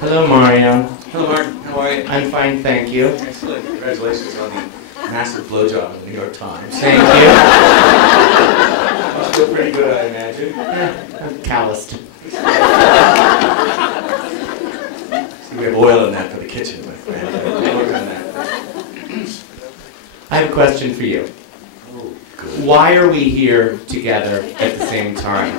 Hello, Mario. Hello, Martin. How are you? I'm fine, thank you. Excellent. Congratulations on the massive blowjob in the New York Times. Thank you. Must feel pretty good, I imagine. Yeah, I'm calloused. See, we have oil in that for the kitchen, my friend. We'll work on that. I have a question for you. Oh, good. Why are we here together at the same time?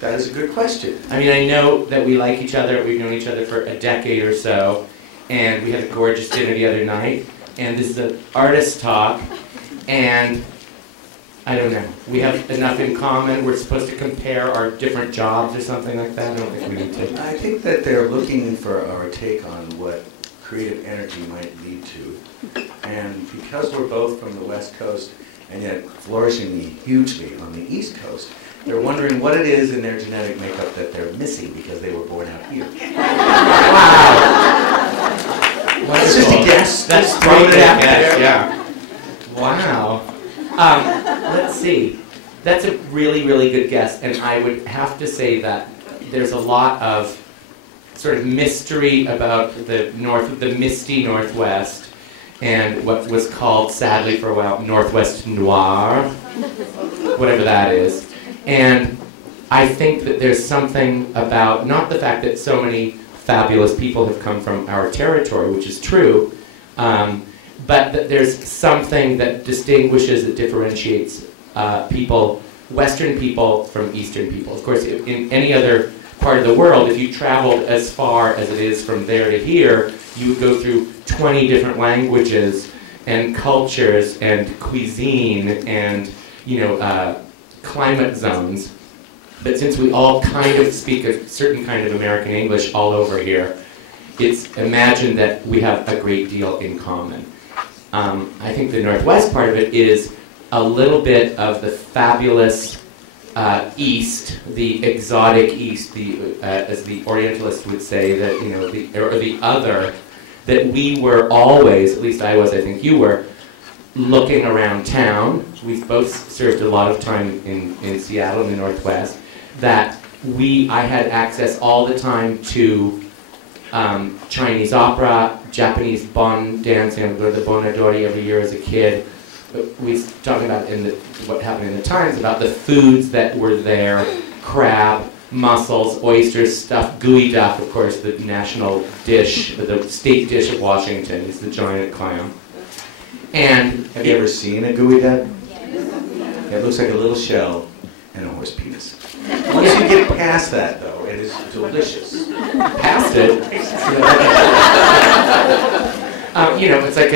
That is a good question. I mean, I know that we like each other. We've known each other for a decade or so, and we had a gorgeous dinner the other night, and this is an artist talk, and I don't know. We have enough in common. We're supposed to compare our different jobs or something like that. I don't think we need to. I think that they're looking for our take on what creative energy might lead to. And because we're both from the West Coast and yet flourishing hugely on the East Coast, they're wondering what it is in their genetic makeup that they're missing because they were born out here. Wow. That's just a guess. That's throwing great it out guess, there. yeah. Wow. Let's see. That's a really, really good guess, and I would have to say that there's a lot of sort of mystery about the misty Northwest, and what was called, sadly for a while, Northwest Noir, whatever that is. And I think that there's something about, not the fact that so many fabulous people have come from our territory, which is true, but that there's something that distinguishes, that differentiates people, Western people from Eastern people. Of course, in any other part of the world, if you traveled as far as it is from there to here, you would go through 20 different languages and cultures and cuisine and, you know, climate zones. But since we all kind of speak a certain kind of American English all over here, it's imagined that we have a great deal in common. I think the Northwest part of it is a little bit of the fabulous East, the exotic East, as the Orientalists would say, that, you know, the other, that we were always, at least I was, I think you were, looking around town. We've both served a lot of time in Seattle in the Northwest, that I had access all the time to Chinese opera, Japanese bon dancing. I would go to the Bonadori every year as a kid. We was talking about what happened in the Times about the foods that were there: crab, mussels, oysters, stuffed gooey duck, of course, the national dish, the state dish of Washington is the giant clam. And have you ever seen a gooey duck? Yes. It looks like a little shell and a horse penis. Once you get past that, though, it is delicious. Past it? You know, it's like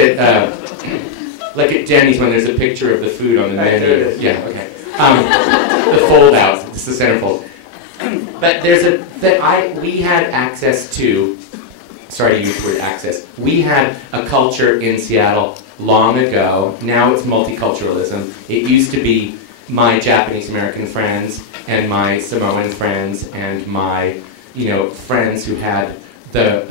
at Denny's when there's a picture of the food on the menu. Yeah, okay. The fold out, it's the centerfold. But we had access to, sorry to use the word access, we had a culture in Seattle long ago. Now it's multiculturalism. It used to be my Japanese American friends and my Samoan friends and my, you know, friends who had the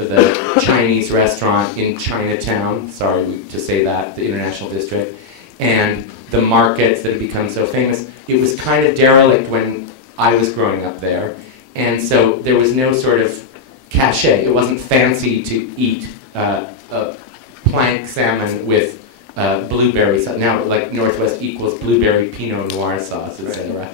Chinese restaurant in Chinatown, sorry to say that, the International District, and the markets that had become so famous. It was kind of derelict when I was growing up there, and so there was no sort of cachet. It wasn't fancy to eat plank salmon with blueberry sauce. Now, like, Northwest equals blueberry Pinot Noir sauce, etc.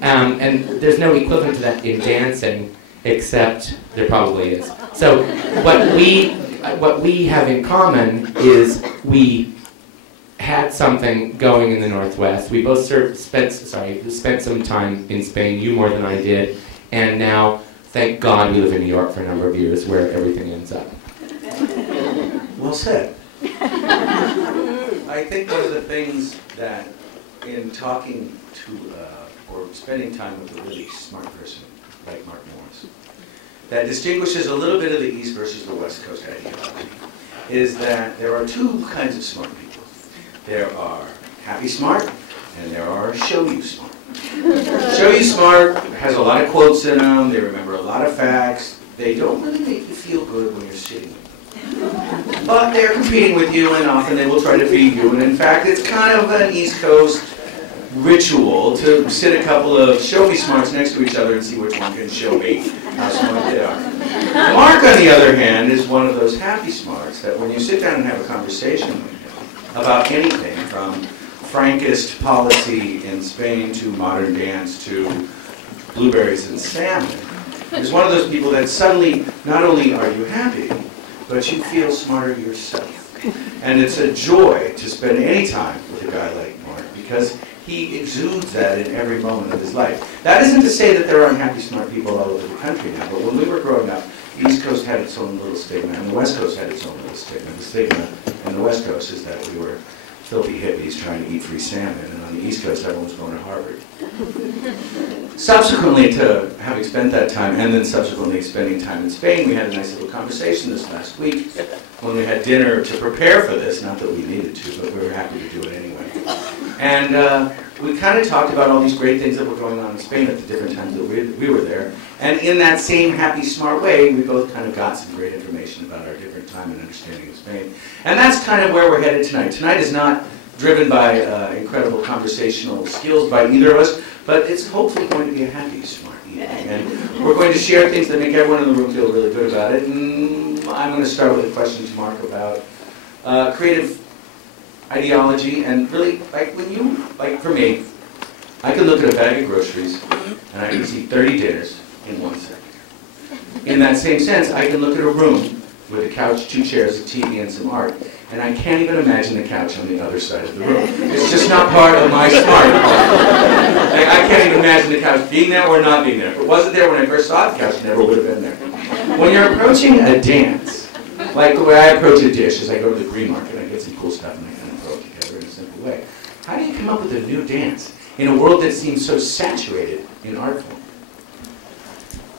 And there's no equivalent to that in dancing, except there probably is. So what we have in common is we had something going in the Northwest. We both spent some time in Spain, you more than I did, and now, thank God, we live in New York for a number of years where everything ends up. Well said. I think one of the things that, in talking to or spending time with a really smart person like Mark Morris, that distinguishes a little bit of the East versus the West Coast ideology, is that there are two kinds of smart people. There are happy smart, and there are show you smart. Show you smart has a lot of quotes in them, they remember a lot of facts, they don't really make you feel good when you're sitting with them. But they're competing with you, and often they will try to feed you, and in fact it's kind of an East Coast ritual to sit a couple of show me smarts next to each other and see which one can show me how smart they are. Mark, on the other hand, is one of those happy smarts that when you sit down and have a conversation with him about anything, from Frankist policy in Spain to modern dance to blueberries and salmon, is one of those people that suddenly, not only are you happy, but you feel smarter yourself. And it's a joy to spend any time with a guy like Mark, because he exudes that in every moment of his life. That isn't to say that there aren't happy, smart people all over the country now, but when we were growing up, the East Coast had its own little stigma, and the West Coast had its own little stigma. The stigma on the West Coast is that we were filthy hippies trying to eat free salmon, and on the East Coast, everyone was going to Harvard. Subsequently to having spent that time, and then subsequently spending time in Spain, we had a nice little conversation this last week when we had dinner to prepare for this, not that we needed to, but we were happy to do it anyway. And we kind of talked about all these great things that were going on in Spain at the different times that we were there. And in that same happy, smart way, we both kind of got some great information about our different time and understanding of Spain. And that's kind of where we're headed tonight. Tonight is not driven by incredible conversational skills by either of us, but it's hopefully going to be a happy, smart evening. And we're going to share things that make everyone in the room feel really good about it. And I'm going to start with a question to Mark about creative ideology, and really, like when you, like for me, I can look at a bag of groceries and I can see 30 dinners in 1 second. In that same sense, I can look at a room with a couch, 2 chairs, a TV, and some art, and I can't even imagine the couch on the other side of the room. It's just not part of my smart part. Like, I can't even imagine the couch being there or not being there. If it wasn't there when I first saw the couch, it never would have been there. When you're approaching a dance, like the way I approach a dish is I go to the green market, I get some cool stuff, and I kind of throw it together in a simple way. How do you come up with a new dance in a world that seems so saturated in art form?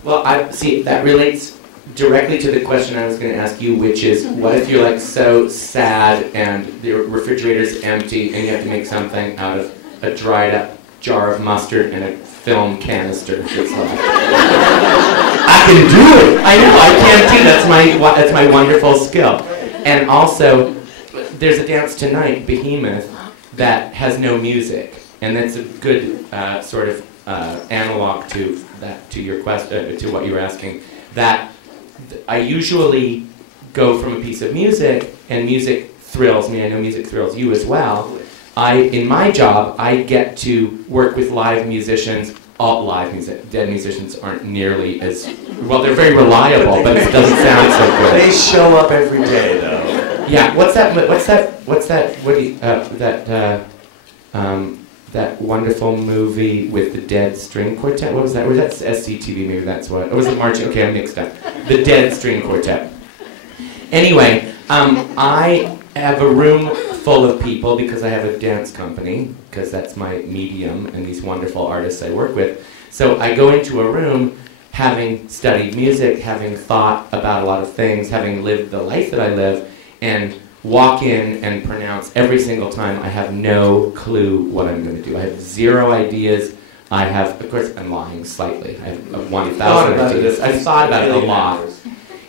Well, I see, that relates directly to the question I was going to ask you, which is, what if you're like so sad and the refrigerator's empty and you have to make something out of a dried up jar of mustard and a film canister that's left? I can do it! I know, I can too. That's my wonderful skill. And also, there's a dance tonight, Behemoth, that has no music, and that's a good sort of analog to that, to your question, to what you were asking. That I usually go from a piece of music, and music thrills me. I know music thrills you as well. In my job, I get to work with live musicians. All live music, dead musicians aren't nearly as well. They're very reliable, but it doesn't sound so good. They show up every day, though. Yeah. What's that? What do you, that wonderful movie with the Dead String Quartet? What was that? Or was that SCTV? Maybe that's what. Or was it marching? Okay, I'm mixed up. The Dead String Quartet. Anyway, I have a room full of people because I have a dance company, because that's my medium and these wonderful artists I work with. So I go into a room having studied music, having thought about a lot of things, having lived the life that I live, and walk in and pronounce every single time. I have no clue what I'm going to do. I have 0 ideas. I have, of course, I'm lying slightly. I have 1,000 ideas. I've thought about it a lot.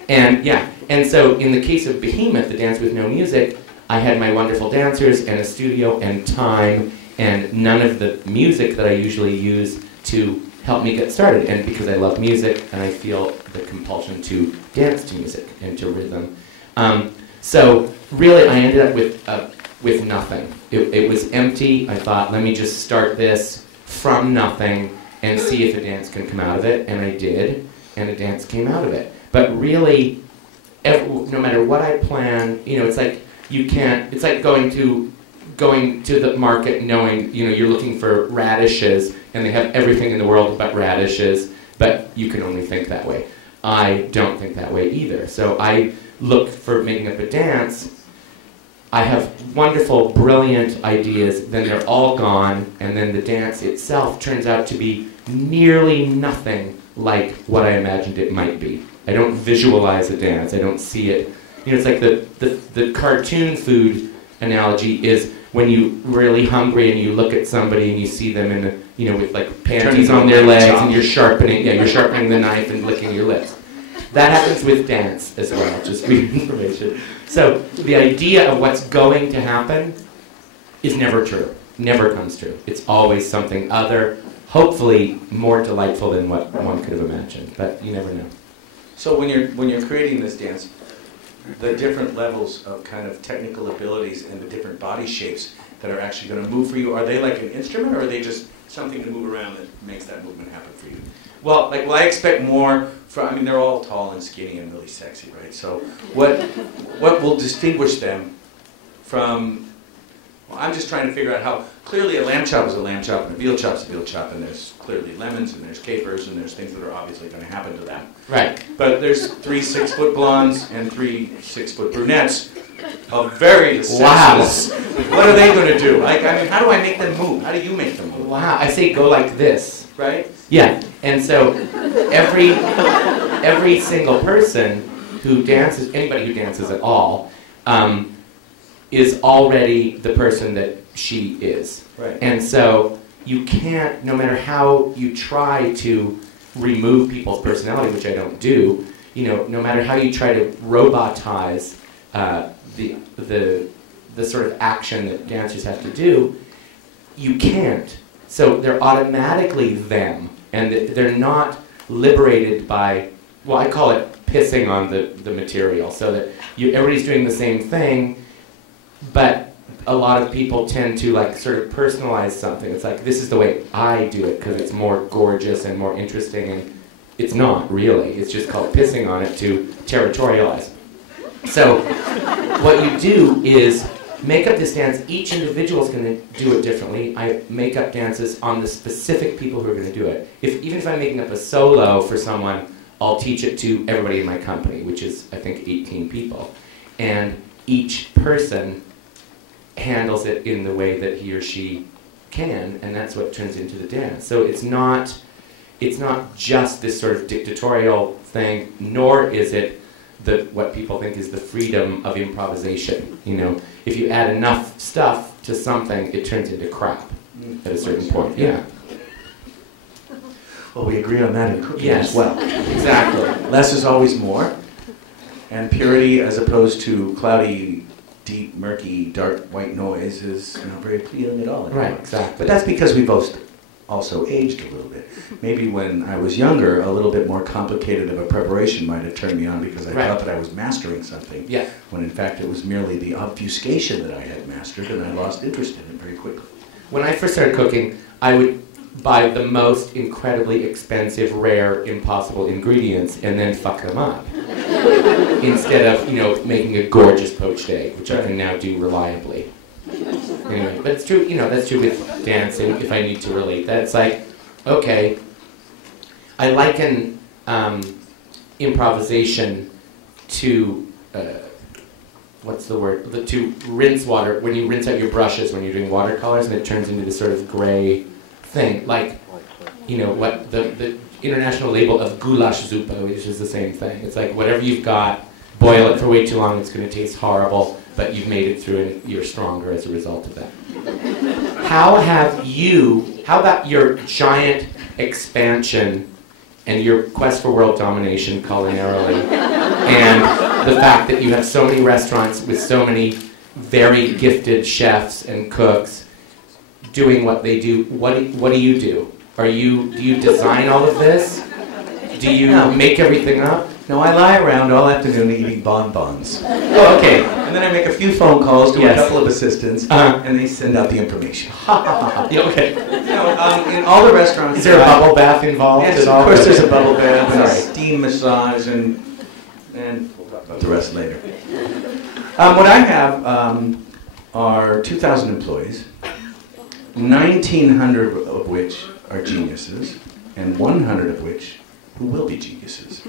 And yeah, and so in the case of Behemoth, the dance with no music, I had my wonderful dancers and a studio and time and none of the music that I usually use to help me get started. And because I love music and I feel the compulsion to dance to music and to rhythm. So really I ended up with nothing. It was empty. I thought, let me just start this from nothing and see if a dance can come out of it. And I did, and a dance came out of it. But really, no matter what I plan, it's like, it's like going to the market knowing, you're looking for radishes and they have everything in the world but radishes, but you can only think that way. I don't think that way either. So I look for making up a dance. I have wonderful, brilliant ideas, then they're all gone, and then the dance itself turns out to be nearly nothing like what I imagined it might be. I don't visualize a dance, I don't see it. It's like the cartoon food analogy is when you're really hungry and you look at somebody and you see them in with like panties on their legs and you're sharpening the knife and licking your lips. That happens with dance as well, just for your information. So the idea of what's going to happen is never true. never comes true. It's always something other, hopefully more delightful than what one could have imagined, but you never know. So when you're creating this dance, the different levels of kind of technical abilities and the different body shapes that are actually going to move for you, are they like an instrument, or are they just something to move around that makes that movement happen for you? Well, like, I expect more from, I mean, they're all tall and skinny and really sexy, right? So what will distinguish them from, well, I'm just trying to figure out how, clearly a lamb chop is a lamb chop and a veal chop is a veal chop, and there's clearly lemons and there's capers and there's things that are obviously going to happen to that. Right. But there's 3 6-foot blondes and 3 6-foot brunettes of various sexes. Wow. What are they going to do? Like, I mean, how do I make them move? How do you make them move? Wow, I say go like this. Right? Yeah, and so every single person who dances, anybody who dances at all, is already the person that she is. Right. And so you can't, no matter how you try to remove people's personality, which I don't do, you know, no matter how you try to robotize the sort of action that dancers have to do, you can't. So they're automatically them, and they're not liberated by, well, I call it pissing on the material, so that everybody's doing the same thing, but a lot of people tend to like sort of personalize something. It's like, this is the way I do it because it's more gorgeous and more interesting, and it's not really. It's just called pissing on it to territorialize. So what you do is make up this dance. Each individual is going to do it differently. I make up dances on the specific people who are going to do it. Even if I'm making up a solo for someone, I'll teach it to everybody in my company, which is, I think, 18 people. And each person handles it in the way that he or she can, and that's what turns into the dance. So it's not just this sort of dictatorial thing, nor is it what people think is the freedom of improvisation. You know, if you add enough stuff to something, it turns into crap at a certain point. Yeah. Well, we agree on that in cooking as well. Exactly. Less is always more, and purity as opposed to cloudy, deep, murky, dark, white noise is not very appealing at all anymore. Right, exactly. But that's because we both also aged a little bit. Maybe when I was younger, a little bit more complicated of a preparation might have turned me on because I thought that I was mastering something, when in fact it was merely the obfuscation that I had mastered, and I lost interest in it very quickly. When I first started cooking, I would buy the most incredibly expensive, rare, impossible ingredients and then fuck them up. Instead of, you know, making a gorgeous poached egg, which I can now do reliably. Anyway, but it's true, you know, that's true with dancing, if I need to relate that. It's like, okay, I liken improvisation to, what's the word? To rinse water, when you rinse out your brushes when you're doing watercolors and it turns into this sort of gray thing. Like, you know, what the international label of goulash zuppa, which is the same thing. It's like whatever you've got, boil it for way too long, it's going to taste horrible, but you've made it through and you're stronger as a result of that. How about your giant expansion and your quest for world domination culinarily, and the fact that you have so many restaurants with so many very gifted chefs and cooks doing what they do? What do you do? Do you design all of this? Do you make everything up? No, I lie around all afternoon eating bonbons. Oh, okay. And then I make a few phone calls to a couple of assistants, and they send out the information. Yeah, okay. You know, in all the restaurants... Is there a bubble bath involved? Yes, of course there's a bubble bath and a steam massage, and we'll talk about the rest later. What I have are 2,000 employees, 1,900 of which are geniuses, and 100 of which who will be geniuses.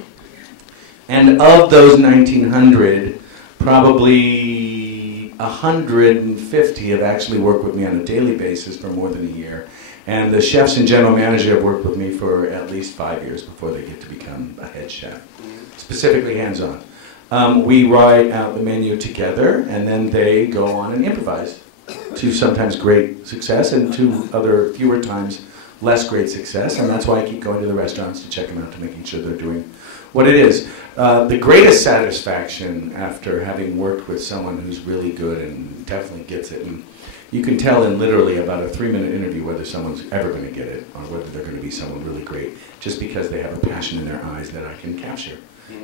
And of those 1,900, probably 150 have actually worked with me on a daily basis for more than a year. And the chefs and general manager have worked with me for at least 5 years before they get to become a head chef, specifically hands-on. We write out the menu together, and then they go on and improvise to sometimes great success and to other fewer times less great success. And that's why I keep going to the restaurants to check them out, to making sure they're doing what it is. The greatest satisfaction after having worked with someone who's really good and definitely gets it and You can tell in literally about a 3-minute interview whether someone's ever going to get it or whether they're going to be someone really great, just because they have a passion in their eyes that I can capture.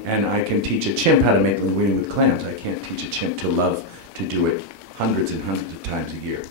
And I can teach a chimp how to make linguine with clams. I can't teach a chimp to love to do it hundreds and hundreds of times a year.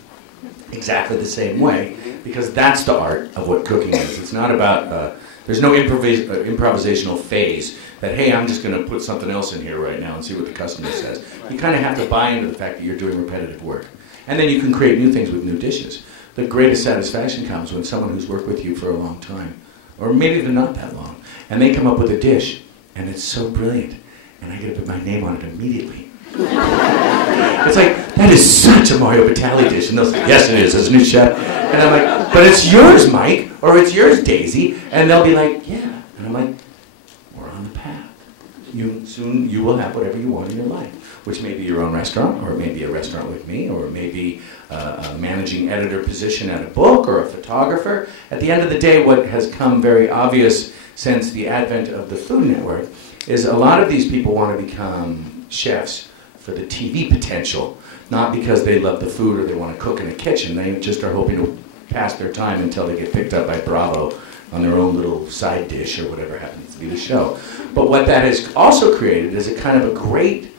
Exactly the same way, because that's the art of what cooking is. It's not about, there's no improvisational phase that, hey, I'm just going to put something else in here right now and see what the customer says. You kind of have to buy into the fact that you're doing repetitive work. And then you can create new things with new dishes. The greatest satisfaction comes when someone who's worked with you for a long time, or maybe they're not that long, and they come up with a dish, and it's so brilliant, and I get to put my name on it immediately. It's like, that is such a Mario Batali dish. And they'll say, yes it is, isn't it, chef? And I'm like, but it's yours, Mike, or it's yours, Daisy. And they'll be like, yeah. And I'm like, we're on the path. Soon you will have whatever you want in your life, which may be your own restaurant, or it may be a restaurant with me, or it may be a managing editor position at a book, or a photographer. At the end of the day, what has come very obvious since the advent of the Food Network is a lot of these people want to become chefs for the TV potential, not because they love the food or they want to cook in a kitchen. They just are hoping to pass their time until they get picked up by Bravo on their own little side dish or whatever happens to be the show. But what that has also created is a kind of a great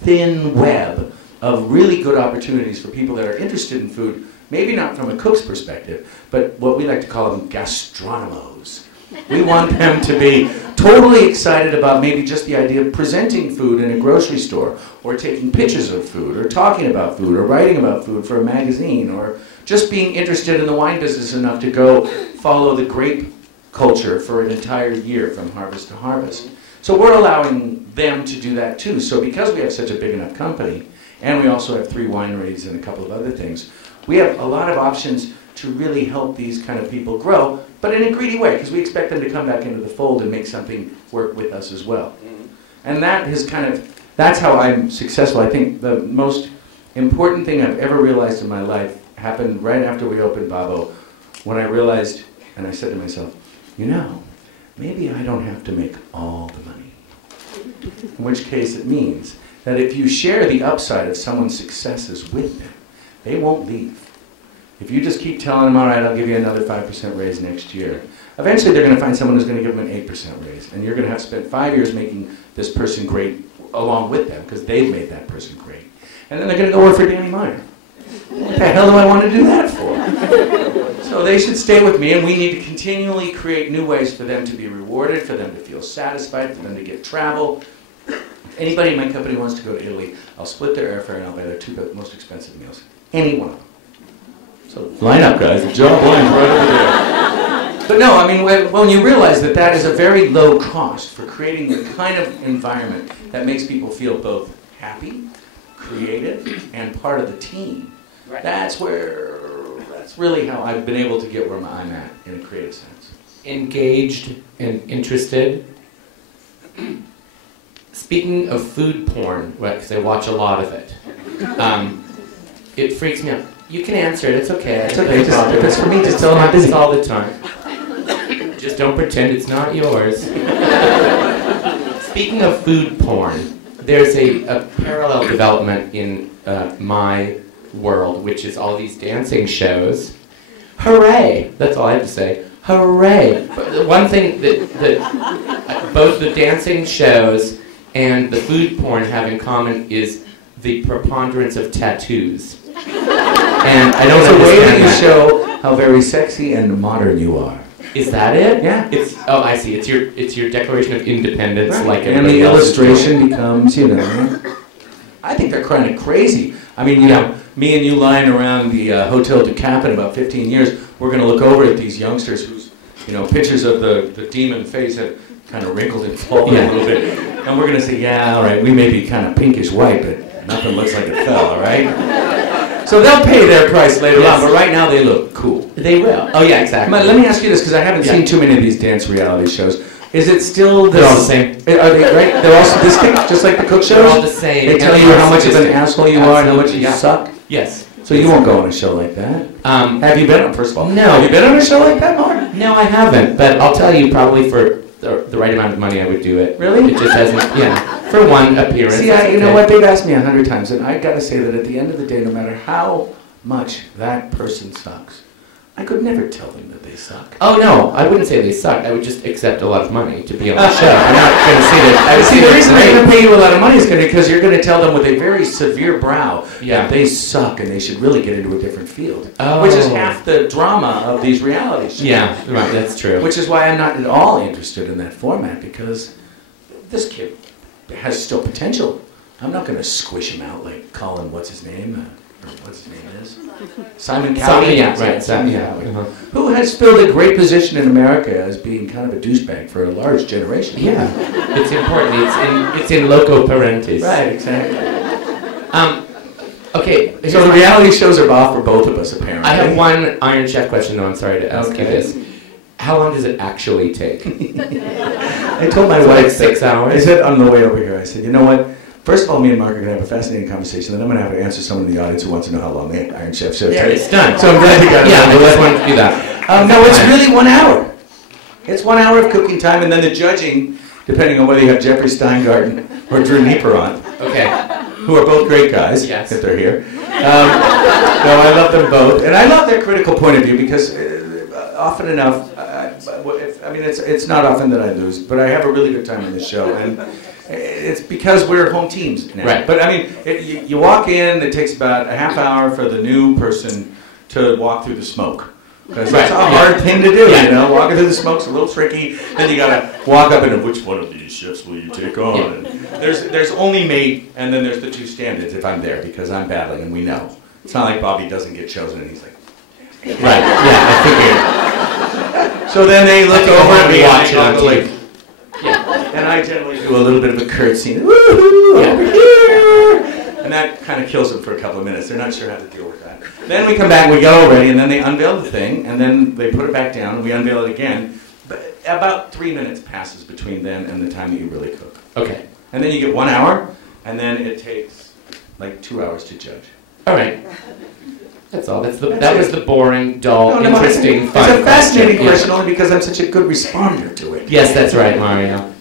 thin web of really good opportunities for people that are interested in food, maybe not from a cook's perspective, but what we like to call them gastronomos. We want them to be totally excited about maybe just the idea of presenting food in a grocery store, or taking pictures of food, or talking about food, or writing about food for a magazine, or just being interested in the wine business enough to go follow the grape culture for an entire year from harvest to harvest. So we're allowing them to do that too. So because we have such a big enough company, and we also have 3 wineries and a couple of other things, we have a lot of options to really help these kind of people grow, but in a greedy way, because we expect them to come back into the fold and make something work with us as well. And that is that's how I'm successful. I think the most important thing I've ever realized in my life happened right after we opened Babo, when I realized, and I said to myself, you know, maybe I don't have to make all the money. In which case it means that if you share the upside of someone's successes with them, they won't leave. If you just keep telling them, all right, I'll give you another 5% raise next year, eventually they're going to find someone who's going to give them an 8% raise. And you're going to have spent 5 years making this person great along with them, because they've made that person great. And then they're going to go work for Danny Meyer. What the hell do I want to do that for? So they should stay with me, and we need to continually create new ways for them to be rewarded, for them to feel satisfied, for them to get travel. Anybody in my company wants to go to Italy, I'll split their airfare and I'll buy their 2 most expensive meals. Any one of them. So line up, guys. The job line's right over there. But no, I mean, when you realize that that is a very low cost for creating the kind of environment that makes people feel both happy, creative, and part of the team, right. That's really how I've been able to get where I'm at in a creative sense. Engaged and interested. Speaking of food porn, because I watch a lot of it, it freaks me out. You can answer it, it's okay. It's okay, if it's for me, just tell them I'm busy. All the time. Just don't pretend it's not yours. Speaking of food porn, there's a parallel development in my world, which is all these dancing shows. Hooray! That's all I have to say. Hooray! But the one thing that both the dancing shows and the food porn have in common is the preponderance of tattoos. And I don't know. It's a way that you show how very sexy and modern you are. Is that it? Yeah. Oh, I see. It's your Declaration of Independence, right. Like and the illustration becomes, you know. I think they're kind of crazy. I mean, you know, me and you lying around the Hotel du Cap in about 15 years, we're going to look over at these youngsters whose, you know, pictures of the demon face have kind of wrinkled and fallen a little bit, and we're going to say, yeah, all right, we may be kind of pinkish white, but nothing looks like it fell, all right? So they'll pay their price later on, but right now they look cool. They will. Oh yeah, exactly. Let me ask you this, because I haven't seen too many of these dance reality shows. Is it still this? They're all the same. Are they, right? They're all sadistic, just like the cook shows? They're all the same. They tell you how much of an asshole you are and how much you suck? Yes. So you won't go on a show like that? Have you been on, first of all? No. Have you been on a show like that, Mark? No, I haven't, but I'll tell you, probably for the right amount of money I would do it. Really? It just hasn't, for one appearance. See, you know what, they've asked me 100 times, and I've got to say that at the end of the day, no matter how much that person sucks, I could never tell them that they suck. Oh no, I wouldn't say they sucked. I would just accept a lot of money to be on the show. I'm not going to say that. See, the reason they're going to pay you a lot of money is because you're going to tell them with a very severe brow that they suck and they should really get into a different field. Oh. Which is half the drama of these reality shows. Yeah, right, that's true. Which is why I'm not at all interested in that format, because this kid has still potential. I'm not going to squish him out like Colin, what's his name? Or what's his name is? Simon Cowell. Yeah, right. Simon Cowell. Who has filled a great position in America as being kind of a douchebag for a large generation. Yeah, it's important. It's in loco parentis. Right, exactly. Okay. So the reality shows are off for both of us, apparently. I have one Iron Chef question, though. I'm sorry to ask you this. How long does it actually take? I told my wife like 6 hours. I said on the way over here, I said, you know what? First of all, me and Mark are going to have a fascinating conversation, then I'm going to have to answer someone in the audience who wants to know how long the Iron Chef show takes. Yeah, it's done. So I'm glad you got it. Yeah, I just wanted to do that. No, it's really 1 hour. It's 1 hour of cooking time, and then the judging, depending on whether you have Jeffrey Steingarten or Drew Nieper on. Okay. Who are both great guys, yes, if they're here. No, I love them both. And I love their critical point of view because often enough, it's not often that I lose, but I have a really good time on this show. And it's because we're home teams now. Right. But I mean, you walk in, it takes about a half hour for the new person to walk through the smoke. Because that's a hard thing to do, you know? Walking through the smoke's a little tricky. Then you gotta walk up and which one of these shifts will you take on? And there's only me, and then there's the two stand-ins if I'm there, because I'm battling, and we know. It's not like Bobby doesn't get chosen, and he's like, right, yeah, I figured. So then they look over at me, watch it on TV. And I generally do a little bit of a curtsy, woo-hoo, over here. And that kind of kills them for a couple of minutes. They're not sure how to deal with that. Then we come back, we go already, and then they unveil the thing, and then they put it back down, and we unveil it again. But about 3 minutes passes between then and the time that you really cook. Okay. And then you get 1 hour, and then it takes like 2 hours to judge. All right. That's all. That was the boring, dull, interesting, fun It's a fascinating question only because I'm such a good responder to it. Yes, that's right, Mario.